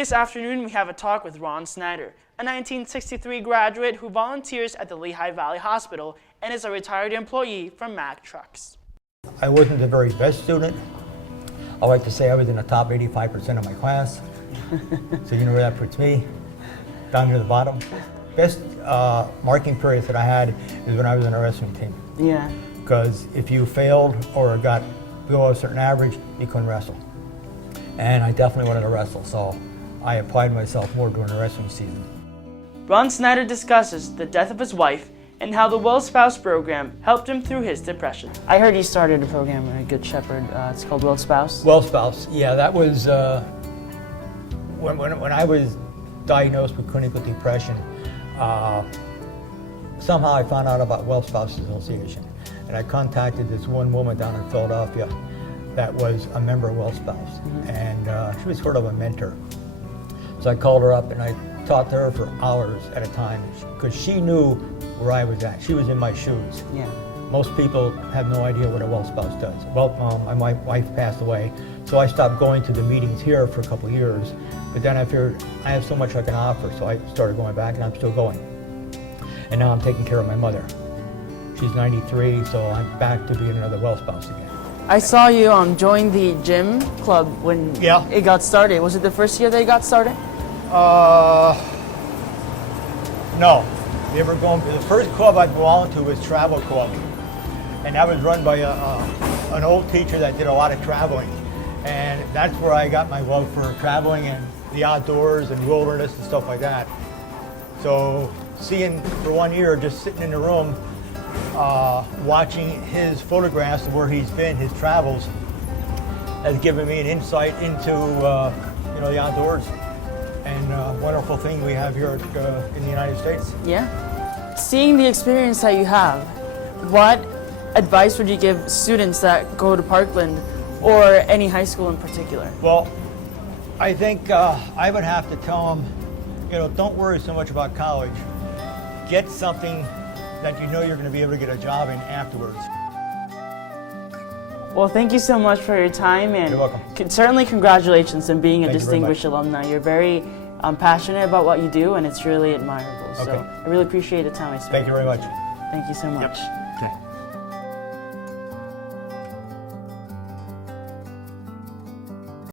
This afternoon, we have a talk with Ron Snyder, a 1963 graduate who volunteers at the Lehigh Valley Hospital and is a retired employee from Mack Trucks. I wasn't the very best student. I like to say I was in the top 85% of my class. So you know where that puts me, down near the bottom. Best marking periods that I had is when I was in a wrestling team. Yeah. Because if you failed or got below a certain average, you couldn't wrestle. And I definitely wanted to wrestle, so I applied myself more during the wrestling season. Ron Snyder discusses the death of his wife and how the Well Spouse program helped him through his depression. I heard you started a program at Good Shepherd. It's called Well Spouse. Well Spouse, yeah, that was when I was diagnosed with clinical depression. Somehow I found out about Well Spouse Association, and I contacted this one woman down in Philadelphia that was a member of Well Spouse, and she was sort of a mentor. So I called her up and I talked to her for hours at a time because she knew where I was at. She was in my shoes. Yeah. Most people have no idea what a Well Spouse does. Well, my wife passed away, so I stopped going to the meetings here for a couple of years. But then I figured I have so much I can offer, so I started going back, and I'm still going. And now I'm taking care of my mother. She's 93, so I'm back to being another Well Spouse again. I saw you join the gym club when it got started. Was it the first year they got started? No. The first club I belonged to was Travel Club, and that was run by an old teacher that did a lot of traveling, and that's where I got my love for traveling and the outdoors and wilderness and stuff like that. So seeing for 1 year, just sitting in the room, watching his photographs of where he's been, his travels, has given me an insight into the outdoors. And a wonderful thing we have here in the United States. Yeah. Seeing the experience that you have, what advice would you give students that go to Parkland or any high school in particular? Well, I think I would have to tell them, don't worry so much about college. Get something that you know you're going to be able to get a job in afterwards. Well, thank you so much for your time, and you're welcome. Certainly congratulations on being a Thank distinguished alumni. You're very passionate about what you do, and it's really admirable. Okay. So I really appreciate the time I spent. Thank you very much. Thank you so much. Yep.